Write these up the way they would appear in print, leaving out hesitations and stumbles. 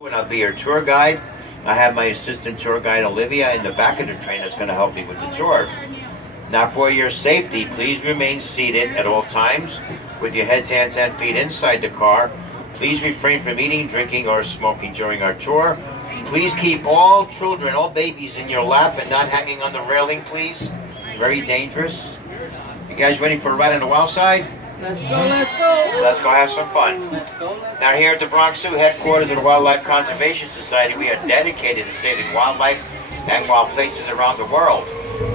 And I'll be your tour guide. I have my assistant tour guide Olivia in the back of the train that's going to help me with the tour. Now for your safety, please remain seated at all times with your heads, hands, and feet inside the car. Please refrain from eating, drinking, or smoking during our tour. Please keep all children, all babies in your lap and not hanging on the railing, please. Very dangerous. You guys ready for a ride on the wild side? Let's go, let's go. Let's go have some fun. Let's go, let's go. Now here at the Bronx Zoo, headquarters of the Wildlife Conservation Society, we are dedicated to saving wildlife and wild places around the world.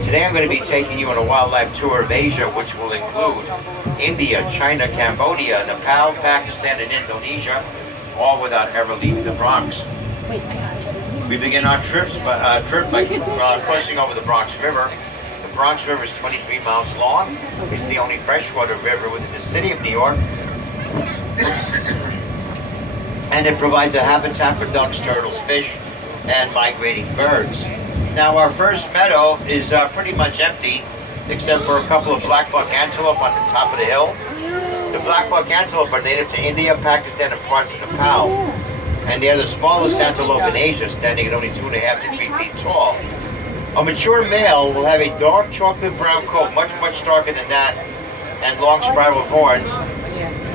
Today I'm going to be taking you on a wildlife tour of Asia, which will include India, China, Cambodia, Nepal, Pakistan, and Indonesia, all without ever leaving the Bronx. We begin our trip by crossing over the Bronx River. The Bronx River is 23 miles long. It's the only freshwater river within the city of New York. And it provides a habitat for ducks, turtles, fish, and migrating birds. Now our first meadow is pretty much empty, except for a couple of black-buck antelope on the top of the hill. The black-buck antelope are native to India, Pakistan, and parts of Nepal. And they are the smallest antelope in Asia, standing at only 2.5 to 3 feet tall. A mature male will have a dark chocolate brown coat, much darker than that, and long spiral horns.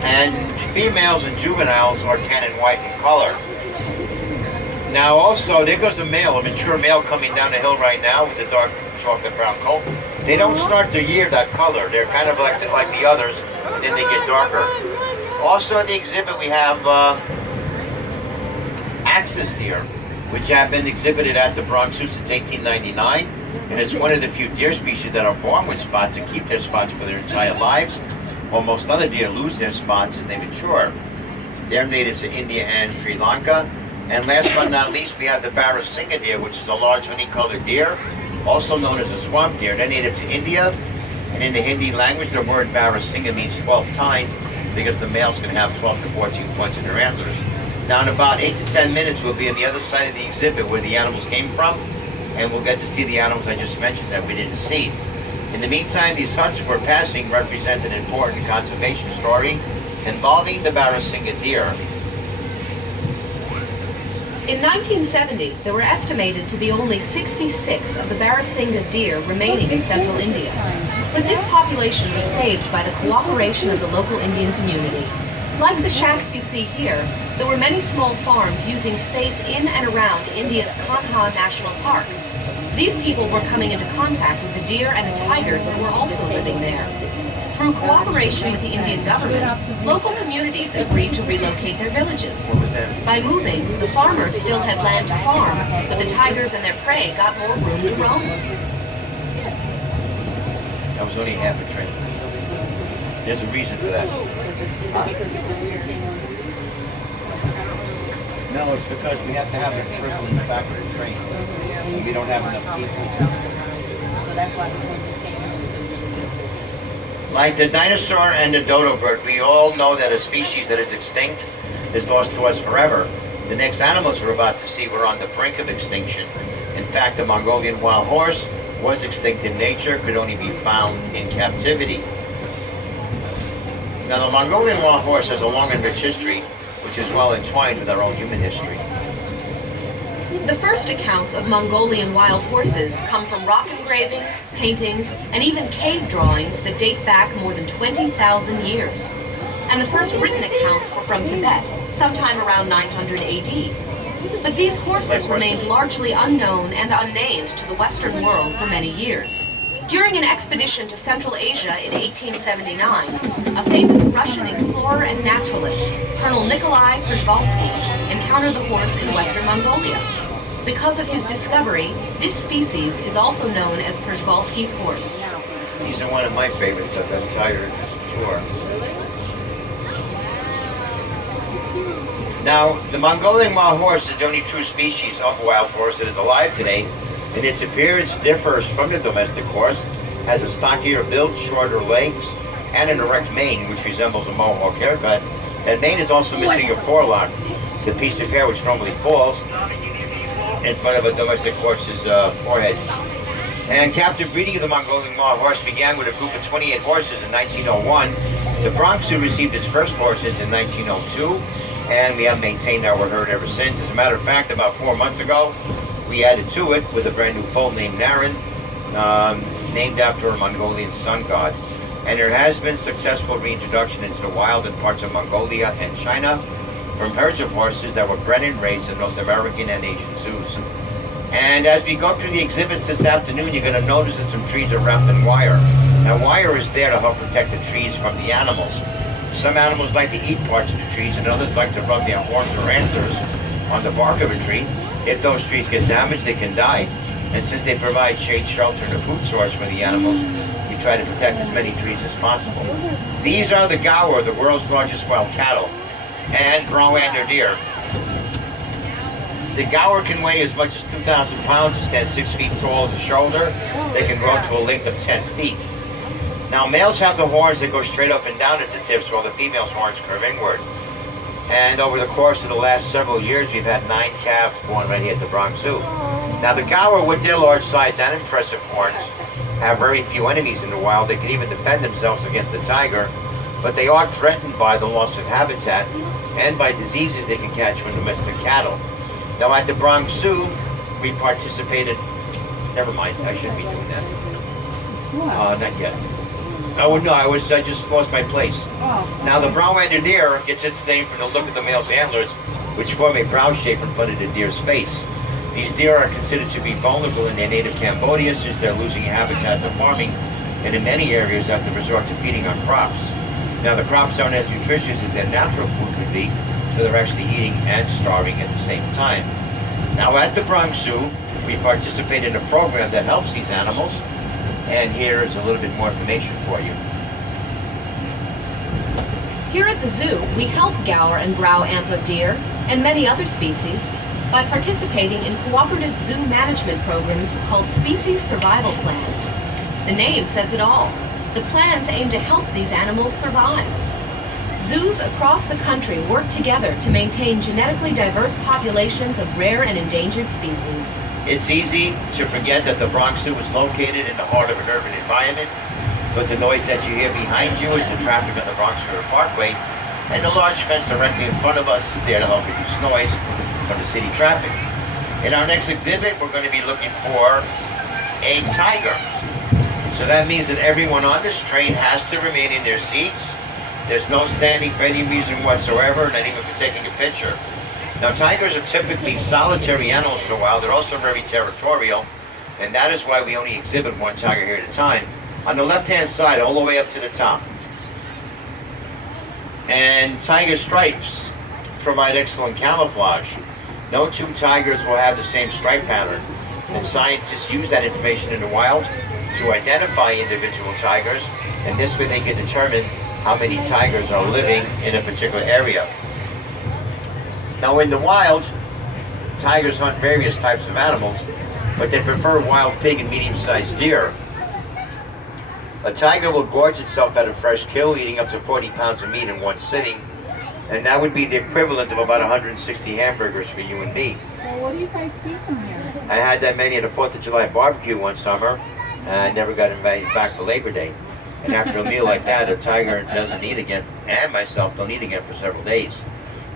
And females and juveniles are tan and white in color. Now also, there goes a mature male coming down the hill right now with the dark chocolate brown coat. They don't start the year that color. They're kind of like the others, and then they get darker. Also in the exhibit we have axis deer, which have been exhibited at the Bronx Zoo since 1899, and it's one of the few deer species that are born with spots and keep their spots for their entire lives, while most other deer lose their spots as they mature. They're native to India and Sri Lanka. And last but not least, we have the Barasingha deer, which is a large honey-colored deer, also known as a swamp deer. They're native to India, and in the Hindi language, the word Barasingha means 12 tine, because the males can have 12 to 14 points in their antlers. Now in about 8 to 10 minutes, we'll be on the other side of the exhibit where the animals came from, and we'll get to see the animals I just mentioned that we didn't see. In the meantime, these huts we're passing represent an important conservation story involving the Barasingha deer. In 1970, there were estimated to be only 66 of the Barasingha deer remaining in central India. But this population was saved by the cooperation of the local Indian community. Like the shacks you see here, there were many small farms using space in and around India's Kanha National Park. These people were coming into contact with the deer and the tigers and were also living there. Through cooperation with the Indian government, local communities agreed to relocate their villages. By moving, the farmers still had land to farm, but the tigers and their prey got more room to roam. That was only half a train. There's a reason for that. No, it's because we have to have a person in the back of the train. And we don't have enough people. So that's why this one just came. Like the dinosaur and the dodo bird, we all know that a species that is extinct is lost to us forever. The next animals we're about to see were on the brink of extinction. In fact, the Mongolian wild horse was extinct in nature, could only be found in captivity. Now, the Mongolian wild horse has a long and rich history, which is well entwined with our own human history. The first accounts of Mongolian wild horses come from rock engravings, paintings, and even cave drawings that date back more than 20,000 years. And the first written accounts were from Tibet, sometime around 900 AD. But these horses remained largely unknown and unnamed to the Western world for many years. During an expedition to Central Asia in 1879, a famous Russian explorer and naturalist, Colonel Nikolai Przewalski, encountered the horse in western Mongolia. Because of his discovery, this species is also known as Przewalski's horse. These are one of my favorites of the entire tour. Now, the Mongolian wild horse is the only true species of wild horse that is alive today, and its appearance differs from the domestic horse, has a stockier build, shorter legs, and an erect mane, which resembles a mohawk haircut. That mane is also missing a forelock, the piece of hair which normally falls in front of a domestic horse's forehead. And captive breeding of the Mongolian wild horse began with a group of 28 horses in 1901. The Bronx Zoo received its first horses in 1902, and we have maintained our herd ever since. As a matter of fact, about 4 months ago, we added to it with a brand new foal named Naren, named after a Mongolian sun god. And there has been successful reintroduction into the wild in parts of Mongolia and China from herds of horses that were bred and raised in North American and Asian zoos. And as we go through the exhibits this afternoon, you're going to notice that some trees are wrapped in wire. Now, wire is there to help protect the trees from the animals. Some animals like to eat parts of the trees, and others like to rub their horns or antlers on the bark of a tree. If those trees get damaged, they can die. And since they provide shade, shelter, and a food source for the animals, we try to protect as many trees as possible. These are the gaur, the world's largest wild cattle, and Bronx deer. The gaur can weigh as much as 2,000 pounds and stand 6 feet tall at the shoulder. They can grow to a length of 10 feet. Now, males have the horns that go straight up and down at the tips, while the female's horns curve inward. And over the course of the last several years, we've had 9 calves born right here at the Bronx Zoo. Now, the gaur, with their large size and impressive horns, have very few enemies in the wild. They can even defend themselves against the tiger, but they are threatened by the loss of habitat and by diseases they can catch from domestic cattle. Now, at the Bronx Zoo, we participated. Never mind, I shouldn't be doing that. Not yet. I just lost my place. Now, the brown-ended deer gets its name from the look of the male's antlers, which form a brow shape in front of the deer's face. These deer are considered to be vulnerable in their native Cambodia since they're losing habitat to farming, and in many areas have to resort to feeding on crops. Now, the crops aren't as nutritious as their natural food would be, so they're actually eating and starving at the same time. Now, at the Bronx Zoo, we participate in a program that helps these animals, and here is a little bit more information for you. Here at the zoo, we help gaur and brow-antlered deer, and many other species, by participating in cooperative zoo management programs called species survival plans. The name says it all. The plans aim to help these animals survive. Zoos across the country work together to maintain genetically diverse populations of rare and endangered species. It's easy to forget that the Bronx Zoo is located in the heart of an urban environment, but the noise that you hear behind you is the traffic on the Bronx River Parkway, and the large fence directly in front of us is there to help reduce noise from the city traffic. In our next exhibit, we're going to be looking for a tiger. So that means that everyone on this train has to remain in their seats. There's no standing for any reason whatsoever, not even for taking a picture. Now, tigers are typically solitary animals in the wild. They're also very territorial, and that is why we only exhibit one tiger here at a time. On the left-hand side, all the way up to the top. And tiger stripes provide excellent camouflage. No two tigers will have the same stripe pattern, and scientists use that information in the wild to identify individual tigers, and this way they can determine how many tigers are living in a particular area. Now, in the wild, tigers hunt various types of animals, but they prefer wild pig and medium-sized deer. A tiger will gorge itself at a fresh kill, eating up to 40 pounds of meat in one sitting, and that would be the equivalent of about 160 hamburgers for you and me. So what do you guys feed them here? I had that many at a 4th of July barbecue one summer, and I never got invited back for Labor Day. And after a meal like that, a tiger doesn't eat again, and myself don't eat again for several days.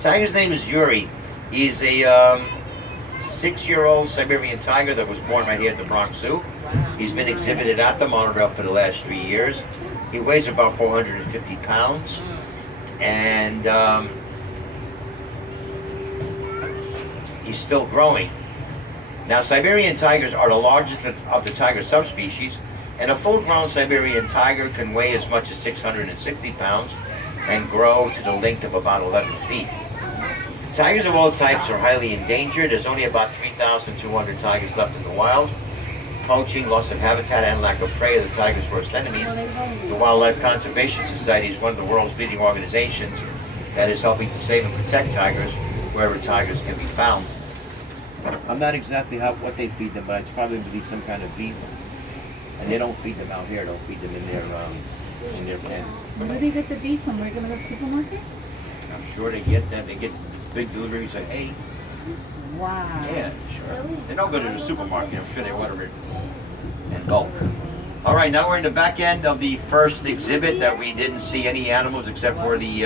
Tiger's name is Yuri. He's a 6-year-old Siberian tiger that was born right here at the Bronx Zoo. He's been exhibited at the Monorail for the last 3 years. He weighs about 450 pounds, and he's still growing. Now, Siberian tigers are the largest of the tiger subspecies, and a full-grown Siberian tiger can weigh as much as 660 pounds and grow to the length of about 11 feet. Tigers of all types are highly endangered. There's only about 3,200 tigers left in the wild. Poaching, loss of habitat, and lack of prey are the tiger's worst enemies. The Wildlife Conservation Society is one of the world's leading organizations that is helping to save and protect tigers wherever tigers can be found. I'm not exactly what they feed them, but it's probably going to be some kind of beef. And they don't feed them out here. They'll feed them in their pen. Where do they get the beef from? We're going to go to the supermarket? I'm sure they get that. They get big deliveries of hay. Wow. Yeah, sure. They don't go to the supermarket. I'm sure they order it in bulk. All right, now we're in the back end of the first exhibit that we didn't see any animals except for the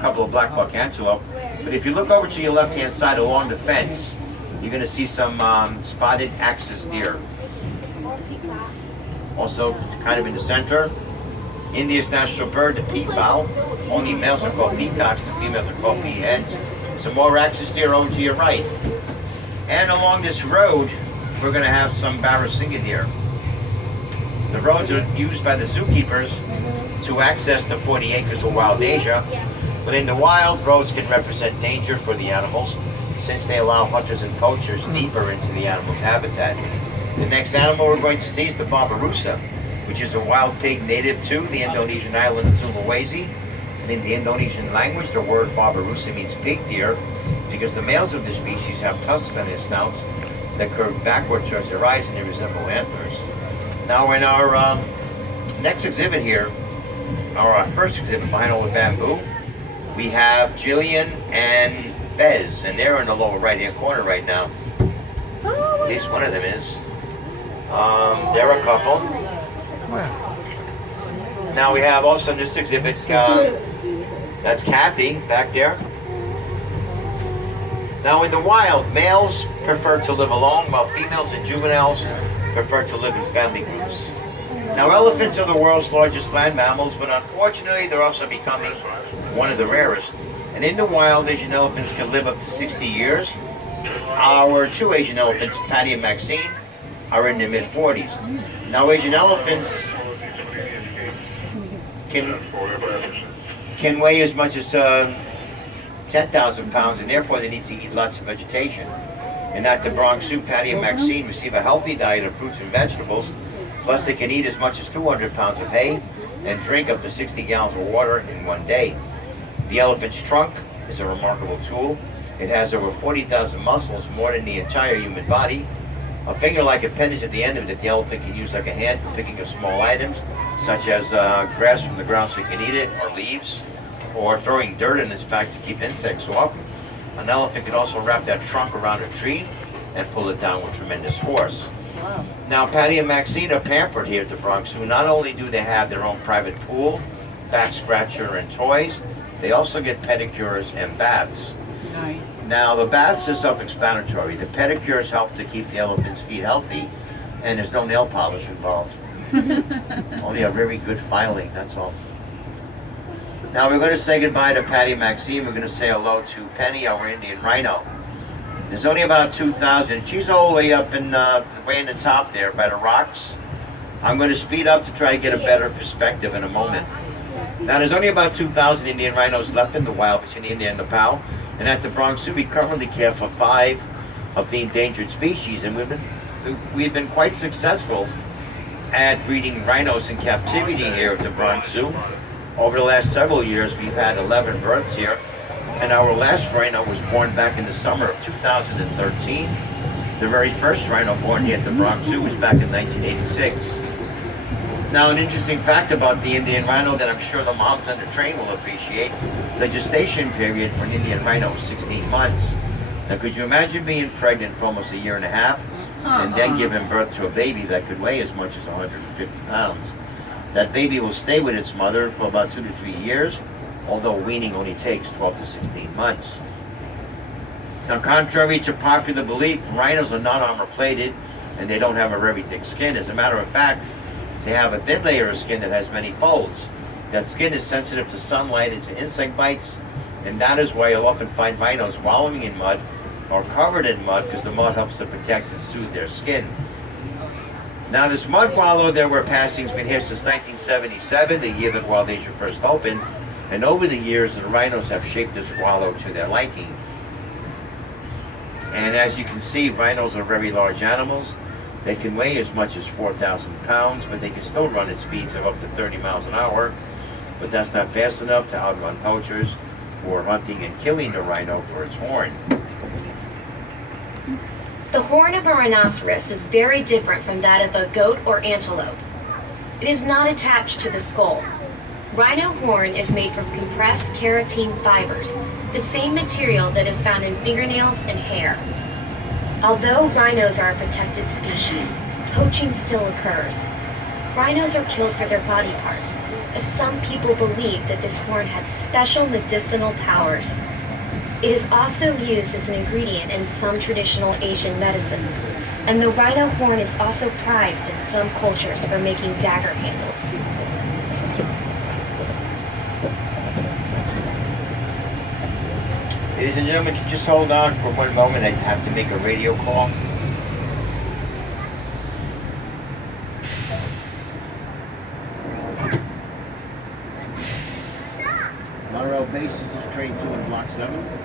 couple of black buck antelope. But if you look over to your left-hand side along the fence, you're going to see some spotted axis deer. Also, kind of in the center, India's national bird, the peafowl. Only males are called peacocks, the females are called peaheads. Some more axis deer over to your right. And along this road, we're going to have some barrasinga deer. The roads are used by the zookeepers to access the 40 acres of wild Asia. But in the wild, roads can represent danger for the animals since they allow hunters and poachers deeper into the animal's habitat. The next animal we're going to see is the barbarusa, which is a wild pig native to the Indonesian island of Sulawesi. And in the Indonesian language, the word barbarusa means pig deer because the males of this species have tusks on their snouts that curve backwards towards their eyes and they resemble antlers. Now in our next exhibit here, our first exhibit, behind all the bamboo, we have Jillian and Bez, and they're in the lower right-hand corner right now. At least one of them is. They're a couple. Now we have also in this exhibit, that's Kathy back there. Now in the wild, males prefer to live alone, while females and juveniles prefer to live in family groups. Now elephants are the world's largest land mammals, but unfortunately they're also becoming one of the rarest. And in the wild, Asian elephants can live up to 60 years. Our two Asian elephants, Patty and Maxine, are in their mid-40s. Now Asian elephants can weigh as much as 10,000 pounds, and therefore they need to eat lots of vegetation. And at the Bronx Zoo, Patty and Maxine receive a healthy diet of fruits and vegetables, plus they can eat as much as 200 pounds of hay and drink up to 60 gallons of water in one day. The elephant's trunk is a remarkable tool. It has over 40,000 muscles, more than the entire human body. A finger-like appendage at the end of it that the elephant can use like a hand for picking up small items, such as grass from the ground so it can eat it, or leaves, or throwing dirt in its back to keep insects off. An elephant can also wrap that trunk around a tree and pull it down with tremendous force. Wow. Now, Patty and Maxine are pampered here at the Bronx Zoo. Not only do they have their own private pool, back scratcher, and toys, they also get pedicures and baths. Nice. Now, the baths are self-explanatory. The pedicures help to keep the elephant's feet healthy, and there's no nail polish involved. Only a very good filing, that's all. Now, we're going to say goodbye to Patty and Maxine. We're going to say hello to Penny, our Indian rhino. There's only about 2,000. She's all the way up in way in the top there by the rocks. I'm going to speed up to try to get a better perspective in a moment. Now, there's only about 2,000 Indian rhinos left in the wild between India and Nepal. And at the Bronx Zoo, we currently care for 5 of the endangered species. And we've been quite successful at breeding rhinos in captivity here at the Bronx Zoo. Over the last several years, we've had 11 births here. And our last rhino was born back in the summer of 2013. The very first rhino born here at the Bronx Zoo was back in 1986. Now, an interesting fact about the Indian rhino that I'm sure the moms on the train will appreciate, the gestation period for an Indian rhino is 16 months. Now, could you imagine being pregnant for almost a year and a half and then giving birth to a baby that could weigh as much as 150 pounds? That baby will stay with its mother for about 2 to 3 years, although weaning only takes 12 to 16 months. Now, contrary to popular belief, rhinos are not armor-plated and they don't have a very thick skin. As a matter of fact, they have a thin layer of skin that has many folds. That skin is sensitive to sunlight and to insect bites, and that is why you'll often find rhinos wallowing in mud or covered in mud because the mud helps to protect and soothe their skin. Now, this mud wallow that we're passing has been here since 1977, the year that Wild Asia first opened, and over the years, the rhinos have shaped this wallow to their liking. And as you can see, rhinos are very large animals. They can weigh as much as 4,000 pounds, but they can still run at speeds of up to 30 miles an hour. But that's not fast enough to outrun poachers who are hunting and killing the rhino for its horn. The horn of a rhinoceros is very different from that of a goat or antelope. It is not attached to the skull. Rhino horn is made from compressed keratin fibers, the same material that is found in fingernails and hair. Although rhinos are a protected species, poaching still occurs. Rhinos are killed for their body parts, as some people believe that this horn had special medicinal powers. It is also used as an ingredient in some traditional Asian medicines, and the rhino horn is also prized in some cultures for making dagger handles. Ladies and gentlemen, can you just hold on for one moment? I have to make a radio call. Monorail base, this is train 2 in Block 7.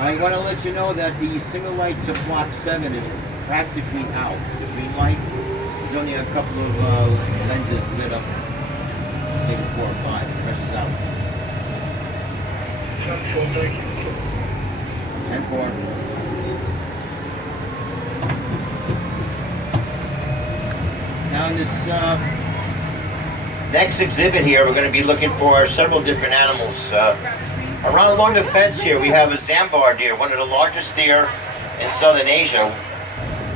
I want to let you know that the signal lights of Block 7 is practically out. The green light, there's only a couple of lenses lit up, maybe 4 or 5. The rest is out. 10-4. Now in this next exhibit here, we're going to be looking for several different animals. Around along the fence here, we have a Zambar deer, one of the largest deer in southern Asia,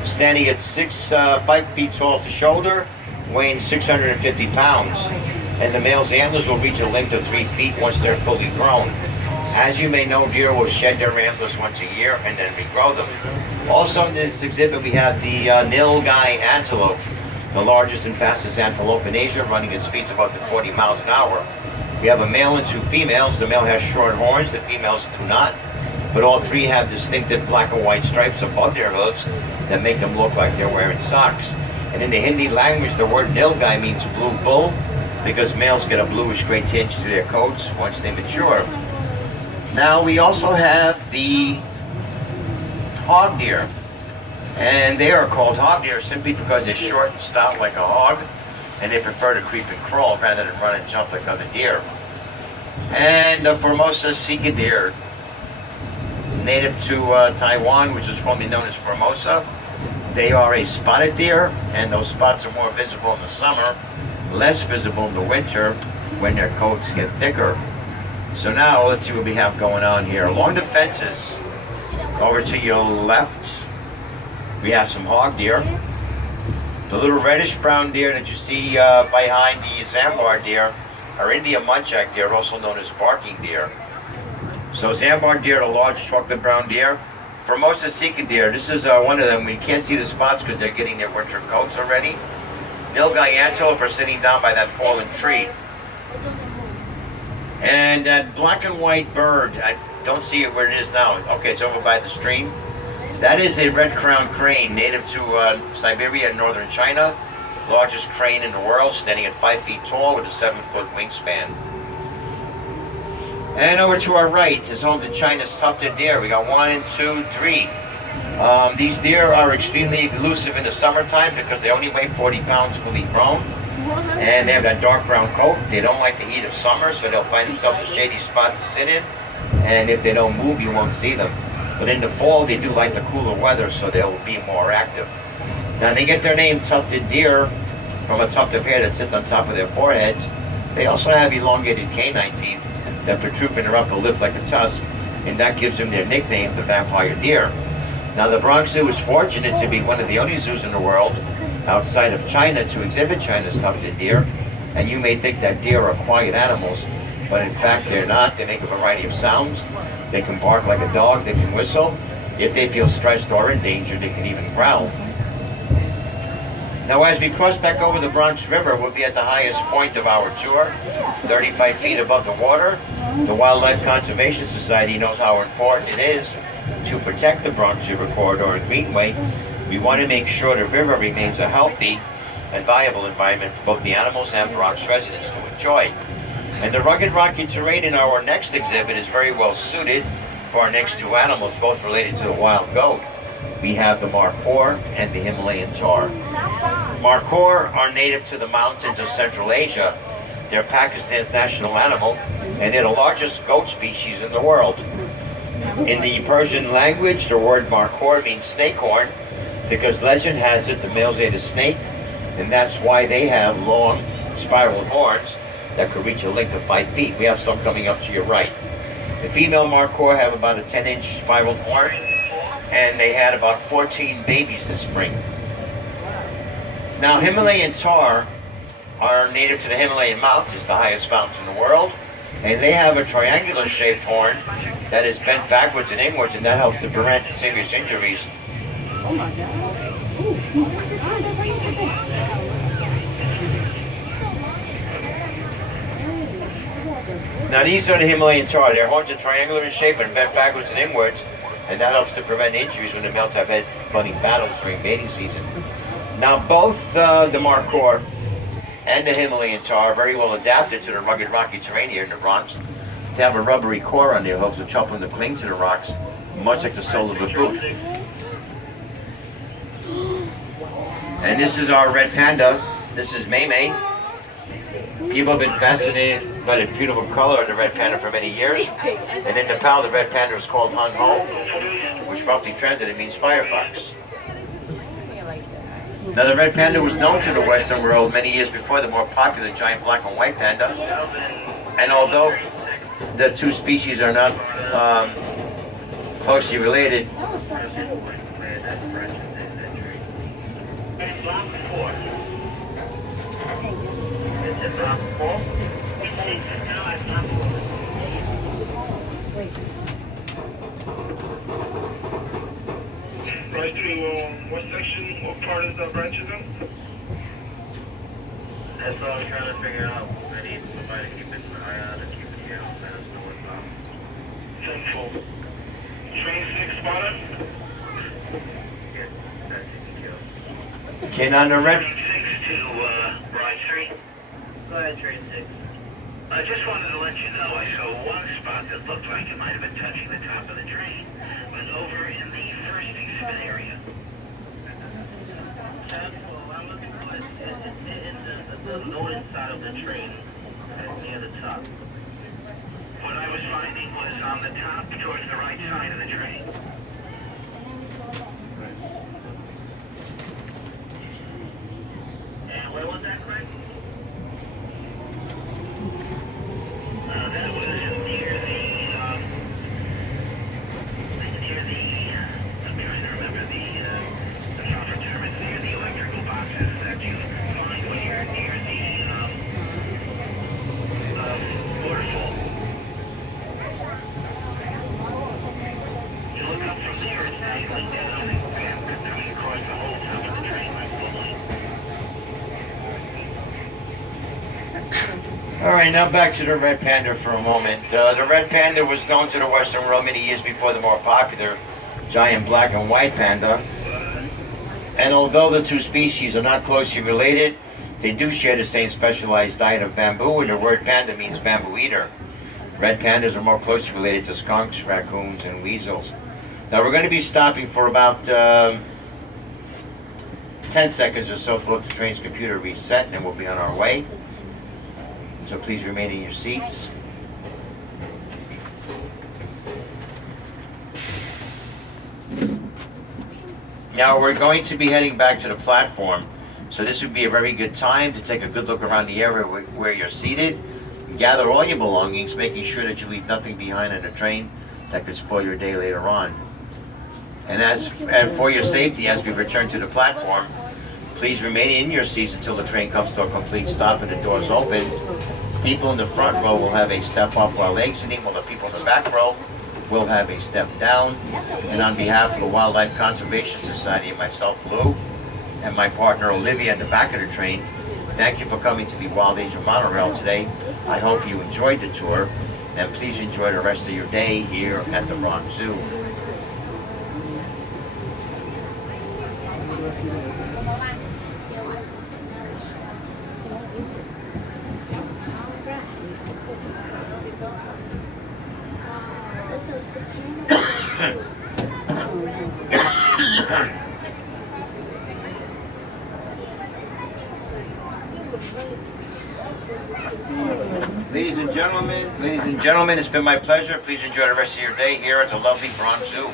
standing at 5 feet tall to shoulder, weighing 650 pounds. And the male's antlers will reach a length of 3 feet once they're fully grown. As you may know, deer will shed their antlers once a year and then regrow them. Also in this exhibit, we have the nilgai antelope, the largest and fastest antelope in Asia, running at speeds of up to 40 miles an hour. We have a male and 2 females. The male has short horns, the females do not, but all 3 have distinctive black and white stripes above their hooves that make them look like they're wearing socks. And in the Hindi language, the word nilgai means blue bull, because males get a bluish gray tinge to their coats once they mature. Now we also have the hog deer, and they are called hog deer simply because they're short and stout like a hog, and they prefer to creep and crawl rather than run and jump like other deer. And the Formosa sika deer, native to Taiwan, which is formerly known as Formosa. They are a spotted deer, and those spots are more visible in the summer, less visible in the winter when their coats get thicker. So now let's see what we have going on here. Along the fences, over to your left, we have some hog deer. The little reddish brown deer that you see behind the Zambar deer are India muntjac deer, also known as barking deer. So Zambar deer are large chocolate brown deer. Formosa sika deer, this is one of them. We can't see the spots because they're getting their winter coats already. Nilgai antelope are sitting down by that fallen tree. And that black and white bird, I don't see it where it is now. Okay, it's over by the stream. That is a red-crowned crane, native to Siberia and northern China. Largest crane in the world, standing at 5 feet tall with a 7-foot wingspan. And over to our right is home to China's tufted deer. We got 1, 2, 3. These deer are extremely elusive in the summertime because they only weigh 40 pounds fully grown. And they have that dark brown coat. They don't like the heat of summer, so they'll find themselves a shady spot to sit in. And if they don't move, you won't see them. But in the fall, they do like the cooler weather, so they'll be more active. Now, they get their name tufted deer from a tuft of hair that sits on top of their foreheads. They also have elongated canine teeth that protrude from their upper lip like a tusk, and that gives them their nickname, the vampire deer. Now, the Bronx Zoo is fortunate to be one of the only zoos in the world outside of China to exhibit China's tufted deer. And you may think that deer are quiet animals, but in fact they're not. They make a variety of sounds. They can bark like a dog, they can whistle. If they feel stressed or in danger, they can even growl. Now as we cross back over the Bronx River, we'll be at the highest point of our tour, 35 feet above the water. The Wildlife Conservation Society knows how important it is to protect the Bronx River Corridor and Greenway. We want to make sure the river remains a healthy and viable environment for both the animals and Bronx residents to enjoy. And the rugged rocky terrain in our next exhibit is very well suited for our next 2 animals, both related to the wild goat. We have the markhor and the Himalayan tahr. Markhor are native to the mountains of Central Asia. They're Pakistan's national animal, and they're the largest goat species in the world. In the Persian language, the word markhor means snake horn, because legend has it the males ate a snake, and that's why they have long spiral horns that could reach a length of 5 feet. We have some coming up to your right. The female markhor have about a 10-inch spiral horn, and they had about 14 babies this spring. Now, Himalayan tar are native to the Himalayan mountains, the highest mountains in the world, and they have a triangular shaped horn that is bent backwards and inwards, and that helps to prevent serious injuries. Oh my God. Now, these are the Himalayan tar. Their horns are triangular in shape and bent backwards and inwards, and that helps to prevent injuries when the males have head-butting battles during mating season. Now, both the Markhor and the Himalayan tar are very well adapted to the rugged, rocky terrain here in the Bronx. They have a rubbery core on their hooves which help them to cling to the rocks, much like the sole of a boot. And this is our red panda. This is Mei Mei. People have been fascinated by the beautiful color of the red panda for many years. And in Nepal, the red panda is called Hung Ho, which roughly translated means firefox. Now, the red panda was known to the Western world many years before the more popular giant black and white panda. And although the two species are not closely related, Right to what section, what part is the branches in? That's all I'm trying to figure out. I need somebody to keep an eye on and keep an ear on that. Know what's up. Central. Train 6 spotted? Yes, that's it. can on the red. Train 6 to Bride Street. Go ahead, Train 6. I just wanted to let you know I saw one spot that looked like it might have been touching the top of the train, but over in the first exhibit area. I'm looking for it in the northern side of the train, near the top. What I was finding was on the top towards the right side of the train. And where was that, Craig? That was near the, I'm trying to remember the proper term, it's near the electrical boxes that you find when you're near the, waterfall. You look up from there, it's nicely down and coming across the whole top of the train like globally. All right, now back to the red panda for a moment. The red panda was known to the Western world many years before the more popular giant black and white panda. And although the two species are not closely related, they do share the same specialized diet of bamboo, and the word panda means bamboo eater. Red pandas are more closely related to skunks, raccoons, and weasels. Now we're going to be stopping for about 10 seconds or so to let the train's computer reset, and then we'll be on our way. So please remain in your seats. Now we're going to be heading back to the platform, so this would be a very good time to take a good look around the area where you're seated, gather all your belongings, making sure that you leave nothing behind on the train that could spoil your day later on. And for your safety, as we return to the platform, please remain in your seats until the train comes to a complete stop and the doors open. People in the front row will have a step up while exiting, while the people in the back row will have a step down. And on behalf of the Wildlife Conservation Society and myself, Lou, and my partner Olivia in the back of the train, thank you for coming to the Wild Asia Monorail today. I hope you enjoyed the tour, and please enjoy the rest of your day here at the Bronx Zoo. Ladies and gentlemen, it's been my pleasure. Please enjoy the rest of your day here at the lovely Bronx Zoo.